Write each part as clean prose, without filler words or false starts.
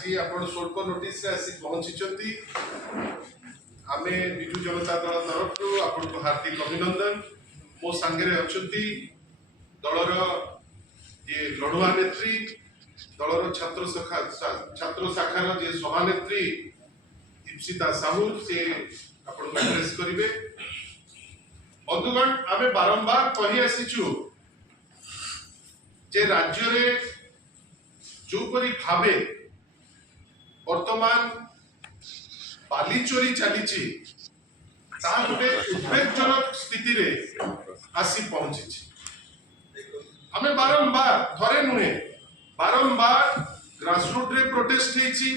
आज आपण स्वल्प नोटिस आसी पहुंची आमे विजु जनता दल तरफ आपको हार्दिक अभिनंदन। मो सांगे अच्छी दलर ये लड़ुआ नेत्री दलर छात्र शाखार जे सभानेत्री दीप्सिता साहू से आपको एड्रेस करेंगे। बंधुगण आमे बारंबार कही आसीचु जे राज्य रे जोपरी भावे वर्तमान बाली चोरी चली गोटे उद्वेगजनक स्थिति रे आसी पहुंची। आमे बारंबार थरे नुहे बारंबार ग्रासरूट रे प्रोटेस्ट हेची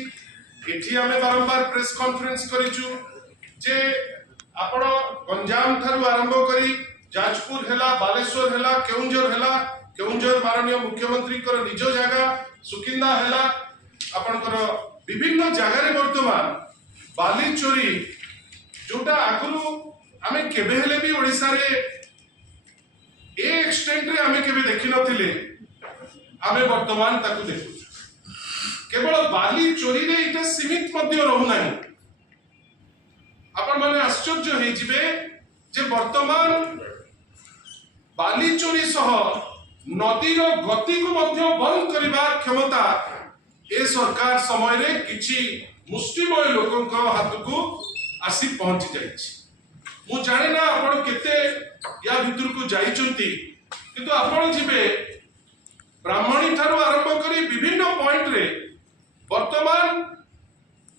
एठी आमे बारंबार प्रेस कॉन्फ्रेंस करिचु जे आपण गंजाम थारु आरंभ करी जाजपुर हेला बालेश्वर हेला केउंझर माननीय मुख्यमंत्री कर निज जगह सुकिंदा हेला आपनकर विभिन्न जगह वर्तमान बाली चोरी जोटा आगुरु आमे केबे हेले भी ओडिसा रे ए एक्सटेंट रे आमे केबे देखि नथिले आमे वर्तमान ताकु देखु। केवल बाली चोरी रे इटा सीमित मध्य रहु नाही। आपण माने आश्चर्य हे जिवे जे वर्तमान बाली चोरी सह नदीर गति को मध्य बंद करिबा क्षमता ए सरकार समय रे किछि मुष्टिमय लोकंक हाथ को आसी पहुंची जाइछि। मु जाने ना आपण केते या भितर को जाइचंती किंतु आपण जिबे ब्राह्मणी थारु आरंभ करी विभिन्न पॉइंट रे वर्तमान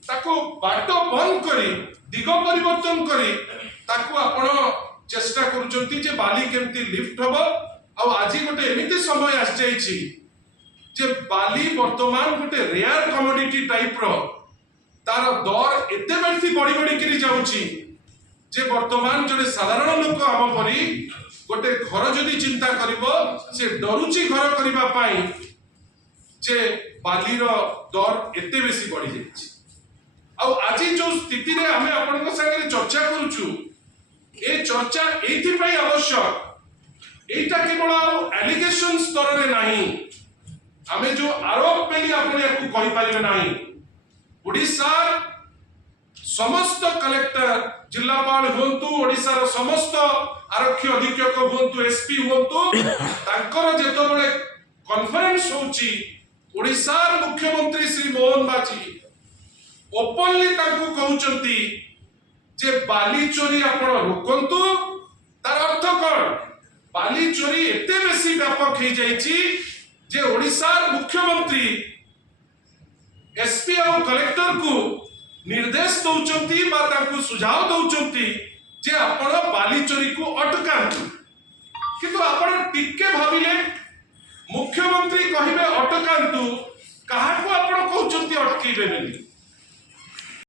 ताको बाट बंद करी दिग परिवर्तन करी ताको आपण चेष्टा करूचंती जे बाली केमती लिफ्ट हबो। आ आज गोटे एमिति समय आस जाइछि जे बाली वर्तमान गोटे रेयर कमोडिटी टाइप रो तार दर एते बेसी बढ़ी करी जाउछि जे वर्तमान जने साधारण लोक आम परी गोटे घर जदि चिंता करिवो से डरुछि घर करिबा पाई जे बाली रो दर एते बेसी बढ़ी जाइछि। आ आज जो स्थिति रे हमें आपन संगे चर्चा करूछु ए चर्चा एथि पई आवश्यक एटा केवल एलिगेशन स्तर रे नहीं आमे जो आरोप पे आपण याकू कहि पारिबे नहीं। ओडिसा समस्त कलेक्टर जिल्लापाल होंतु ओडिसा रो समस्त आरक्षी अधीक्षक होंतु एसपी होंतु तांकर जेतो बळे कॉन्फ्रेंस होउची ओडिसा मुख्यमंत्री श्री मोहन माझी ओपनली तांकू कहउचंती जे बाली चोरी आपण रोकंतु। तार अर्थ कोन बाली चोरी एते बेसी व्यापक हो जाइछि जे ओडिसा मुख्यमंत्री एसपी और कलेक्टर को निर्देश दउचंती बा ताकू सुझाव दउचंती जे आपण बाली चोरी को अटकांतु। किंतु आपण टिके भाबिले मुख्यमंत्री कहिबे अटकांतु काहा को आपण कहउचंती अटकीबे नहीं।